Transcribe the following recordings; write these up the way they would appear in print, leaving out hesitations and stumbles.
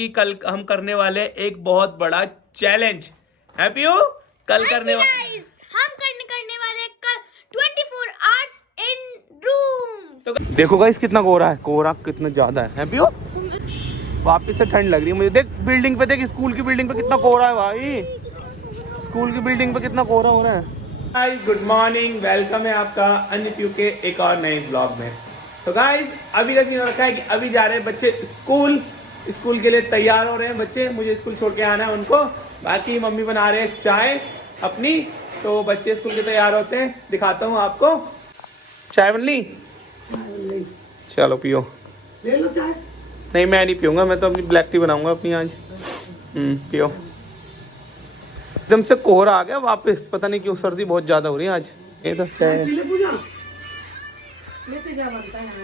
कि कल हम करने वाले हैं एक बहुत बड़ा चैलेंज। हैप्पी हो? कल करने हम करने वाले कल 24 आवर्स इन रूम। तो देखो गाइस कितना कोहरा है, कोहरा कितना ज्यादा है। हैप्पी हो? वापस से ठंड लग रही है मुझे। देख बिल्डिंग पे, देख स्कूल की बिल्डिंग पे कितना कोहरा है भाई। स्कूल की बिल्डिंग पे कितना कोहरा हो रहा है। हाय गुड मॉर्निंग, वेलकम है आपका अन्य पीयू के एक और नए ब्लॉग में। तो गाइस अभी का सीन रखा है कि अभी जा रहे हैं बच्चे स्कूल के लिए तैयार हो रहे हैं बच्चे। मुझे स्कूल छोड़ के आना है उनको। बाकी मम्मी बना रहे हैं चाय अपनी, तो बच्चे स्कूल के तैयार होते हैं। दिखाता हूँ आपको। चाय बन ली? चलो पियो। ले लो चाय। नहीं मैं नहीं पीऊंगा, मैं तो अपनी ब्लैक टी बनाऊंगा अपनी आज। पियो। एकदम से कोहरा आ गया वापस, पता नहीं क्यों, सर्दी बहुत ज्यादा हो रही है आज। ये तो चाय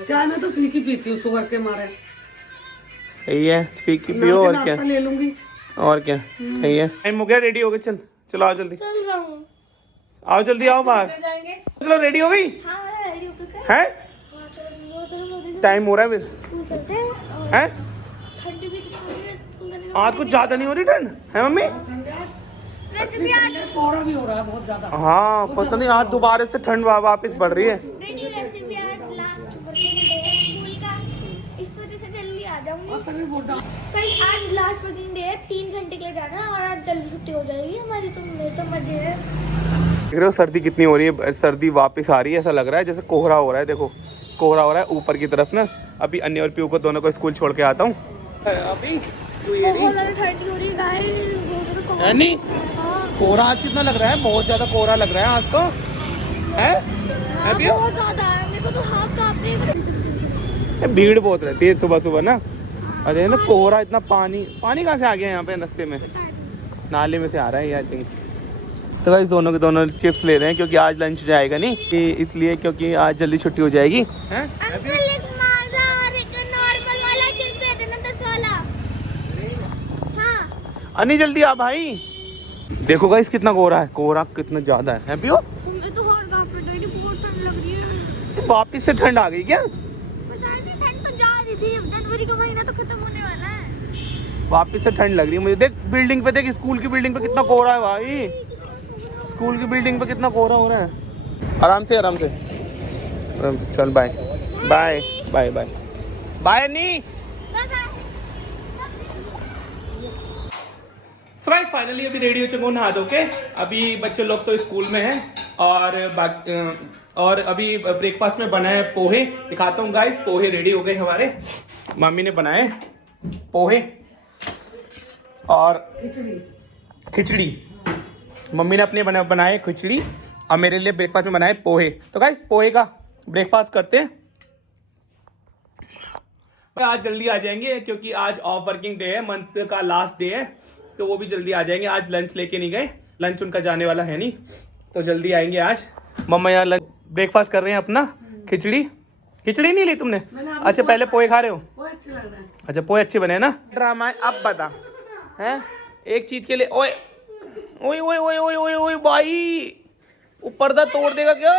चाय में तो फीकी पीती हूँ शुगर के मारे। सही है, फीकी पियो और क्या। ले लूंगी और क्या। सही है। टाइम हो गया, रेडी हो गए। चलो आओ जल्दी। चल रहा हूँ। आओ जल्दी आओ बाहर। चलो रेडी हो गई हाँ रेडी होकर है? टाइम हो रहा है फिर स्कूल चलते हैं। है? ठंडी भी तो हो रही है स्कूल जाने का। आज कुछ ज्यादा नहीं हो रही ठंड है मम्मी? वैसे भी आज कोहरा भी हो रहा है बहुत ज्यादा। हाँ पता नहीं, आज दोबारा से ठंड वापस बढ़ रही है। नहीं वैसे भी आज लास्ट वर्किंग डे है स्कूल का, इस वजह से जल्दी आ जाऊंगी। कल आज लास्ट वर्किंग डे है, 3 घंटे के लिए जाना है और आज जल्दी छुट्टी हो जाएगी हमारी। तो मेरे तो मजे है। देख रहे हो सर्दी कितनी हो रही है, सर्दी वापस आ रही है। ऐसा लग रहा है जैसे कोहरा हो रहा है। देखो कोहरा हो रहा है ऊपर की तरफ ना। अभी अन्य और पीयू को दोनों को स्कूल छोड़ के आता हूँ अभी। बहुत ज्यादा ठंडी हो रही है गाइस। है नहीं? हाँ कोहरा आज कितना लग रहा है, बहुत ज्यादा कोहरा लग रहा है आज तो। है पीयू? बहुत ज्यादा है, मेरे को तो हाथ कांप रही है। भीड़ बहुत रहती है सुबह सुबह ना। अरे ना कोहरा इतना, पानी कहाँ से आ गया यहाँ पे रास्ते में? नाले में से आ रहा है आई थिंक। तो गाइस दोनों के दोनों चिप्स ले रहे हैं क्योंकि आज लंच जाएगा नहीं, इसलिए क्योंकि आज जल्दी छुट्टी हो जाएगी। अंकल एक माजा और एक नॉर्मल वाला चिप्स दे देना 10 वाला। हाँ अन्नी जल्दी आ भाई। देखो गाइस कितना कोहरा है, कोहरा कितना ज्यादा है पियो। मुझे तो और कांप रही है, बहुत ठंड लग रही है। वापिस से ठंड आ गई क्या? पता नहीं, ठंड तो जा रही थी, अब जनवरी का महीना तो खत्म होने वाला है। वापिस से ठंड लग रही है मुझे। देख बिल्डिंग पे, देख स्कूल की बिल्डिंग पे कितना कोहरा है भाई। स्कूल की बिल्डिंग पे कितना कोहरा हो रहा है। आराम से आराम से चल। Bye bye bye bye bye Anni. So guys finally अभी रेडी हो चुका हूँ नहा धो के। अभी बच्चे लोग तो स्कूल में हैं और अभी ब्रेकफास्ट में बना है पोहे। दिखाता हूँ गाइस, पोहे रेडी हो गए हमारे। मम्मी ने बनाए पोहे और खिचड़ी। मम्मी ने अपने बनाए खिचड़ी और मेरे लिए ब्रेकफास्ट में बनाए पोहे। तो गाइस पोहे का ब्रेकफास्ट करते हैं। आज जल्दी आ जाएंगे क्योंकि आज ऑफ वर्किंग डे है, मंथ का लास्ट डे है, तो वो भी जल्दी आ जाएंगे। आज लंच लेके नहीं गए, लंच उनका जाने वाला है नहीं, तो जल्दी आएंगे आज। मम्मा यहाँ लंच ब्रेकफास्ट कर रहे हैं अपना। खिचड़ी नहीं ली तुमने? अच्छा पहले पोहे खा रहे हो? अच्छा पोहे अच्छे बने ना। ड्रामा है अब बता है एक चीज के लिए। ओए ओए ओए ओए ओए ओए ओए भाई, वो पर्दा तोड़ देगा क्या?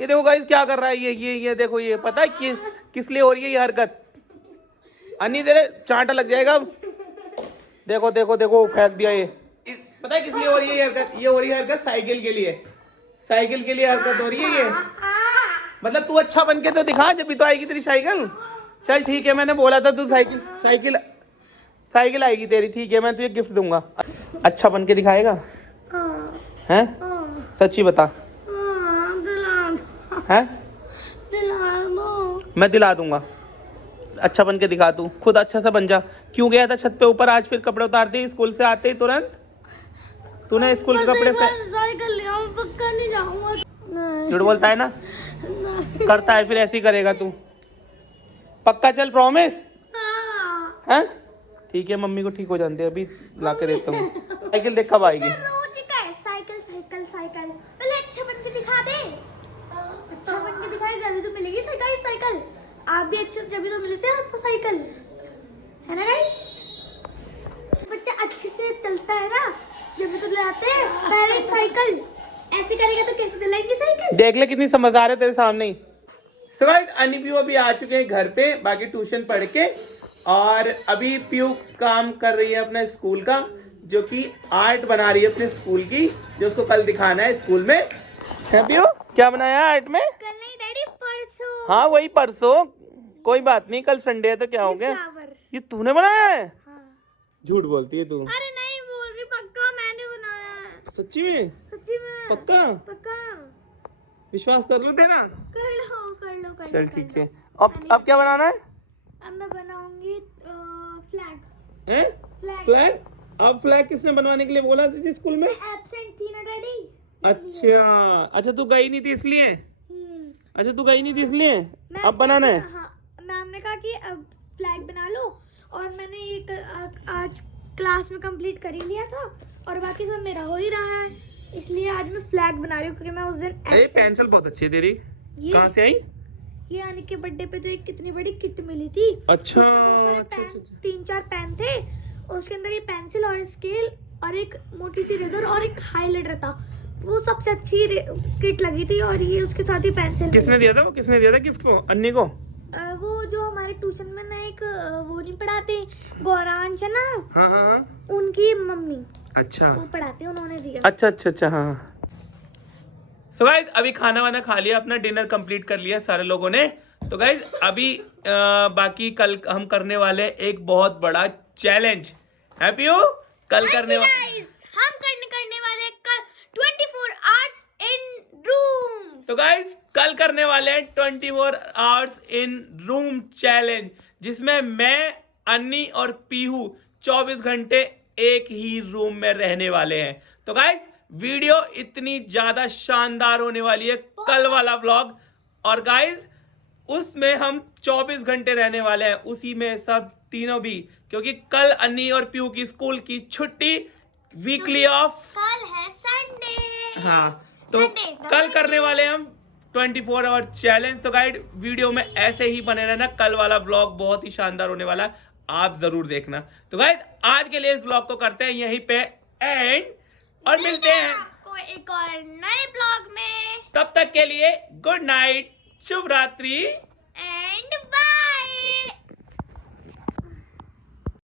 ये देखो गाइस क्या कर रहा है ये देखो। ये पता है किस लिए हो रही है ये हरकत? अन्नी तेरे चांटा लग जाएगा अब। देखो देखो देखो फेंक दिया ये। पता है किस लिए हो रही है ये हरकत? ये हो रही है हरकत साइकिल के लिए। साइकिल के लिए हरकत हो रही है ये। मतलब तू अच्छा बन के तो दिखा, जब भी तो आएगी तेरी साइकिल। चल ठीक है, मैंने बोला था तू साइकिल आएगी तेरी। ठीक है मैं तुझे गिफ्ट दूंगा। अच्छा बन के दिखाएगा? हैं? सच्ची बता। हैं? मैं दिला दूंगा। अच्छा बन के दिखा, तू खुद अच्छा सा बन जा। क्यों गया था छत पे ऊपर आज फिर कपड़े उतारते ही स्कूल से आते ही तुरंत? तूने स्कूल के कपड़े पक्का नहीं जाऊंगा। झूठ बोलता है ना? करता है फिर ऐसे ही करेगा तू। पक्का चल प्रॉमिस? हैं? ठीक है मम्मी को ठीक हो जानते हैं, अभी ला के देता हूँ। साइकिल देख कब आएगी? साइकिल पहले अच्छा बन के दिखा दे। अच्छा बन के दिखाएगा अभी तो मिलेगी साइकिल। आप भी अच्छे जब भी तो मिलते हैं आपको साइकिल, है ना गाइस? बच्चा अच्छे से चलता है ना जब भी तो लाते हैं पहले साइकिल। ऐसे करेगा तो कैसे चलाएंगे साइकिल? देख ले कितनी समझदार है तेरे सामने ही। सो गाइस अन्नी भी अभी आ चुके हैं घर पे, बाकी ट्यूशन पढ़ के और अभी पीयू काम कर रही है अपने स्कूल का, जो कि आर्ट बना रही है अपने स्कूल की, जो उसको कल दिखाना है स्कूल में। है पीयू, क्या बनाया आर्ट में? कल नहीं डैडी, परसों। हाँ वही परसों, कोई बात नहीं, कल संडे है तो क्या हो गया। फ्लावर। ये तूने बनाया है? हाँ। झूठ बोलती है तू। अरे नहीं बोल रही, पक्का मैंने बनाया है। सच्ची में? सच्ची में। पक्का? पक्का। विश्वास कर लो तेरा। कर लो कर लो कर लो। चल ठीक है। अब क्या बनाना है? अब मैं बनाऊंगी फ्लैग। हैं? फ्लैग? अब फ्लैग किसने बनवाने के लिए बोला तुझे स्कूल में? एब्सेंट थी ना डैडी। अच्छा तू गई नहीं थी इसलिए? अच्छा तू गई नहीं थी इसलिए? अब बनाना है? हाँ, मैम ने कहा कि अब फ्लैग बना लो, और मैंने ये आज क्लास में कंप्लीट कर ही लिया था, और बाकी सब मेरा हो ही रहा है, इसलिए आज मैं फ्लैग बना रही हूँ, क्योंकि मैं उस दिन अरे पेंसिल बहुत अच्छी है तेरी, कहाँ से आई? ये यानी कि बर्थडे पे जो एक कितनी बड़ी किट मिली थी। अच्छा, उसमें बहुत सारे पेन, 3-4 पेन थे, उसके अंदर ये पेंसिल और स्केल और एक मोटी सी रेजर और एक हाइलाइटर था। वो सबसे अच्छी किट लगी थी, और ये उसके साथ ही पेंसिल। किसने दिया था वो? किसने दिया था गिफ्ट को? अन्नी को? वो जो हमारे ट्यूशन में ना एक वो नहीं पढ़ाते, गौरांश है ना, हाँ हाँ हाँ, उनकी मम्मी। अच्छा वो पढ़ाते, उन्होंने दिया। अच्छा हाँ। सो गाइज अभी खाना वाना खा लिया, अपना डिनर कंप्लीट कर लिया सारे लोगों ने। तो गाइज अभी बाकी कल हम करने वाले एक बहुत बड़ा चैलेंज। हैप्पी हो? कल करने हम करने वाले कल 24 आवर्स इन रूम। तो गाइज कल करने वाले हैं 24 आवर्स इन रूम चैलेंज, जिसमें मैं, अन्नी और पीहू 24 घंटे एक ही रूम में रहने वाले हैं। तो गाइज वीडियो इतनी ज्यादा शानदार होने वाली है कल वाला व्लॉग, और गाइज उसमें हम 24 घंटे रहने वाले हैं, उसी में सब तीनों भी, क्योंकि कल अन्नी और पीहू की स्कूल की छुट्टी, वीकली ऑफ, कल है संडे। हाँ, तो कल करने वाले हम 24 आवर चैलेंज। तो गाइड वीडियो में ऐसे ही बने रहना, कल वाला व्लॉग बहुत ही शानदार होने वाला है, आप जरूर देखना। तो गाइड आज के लिए इस व्लॉग को करते हैं यहीं पे एंड, और मिलते हैं आपको एक और नए ब्लॉग में। तब तक के लिए गुड नाइट, शुभ रात्रि।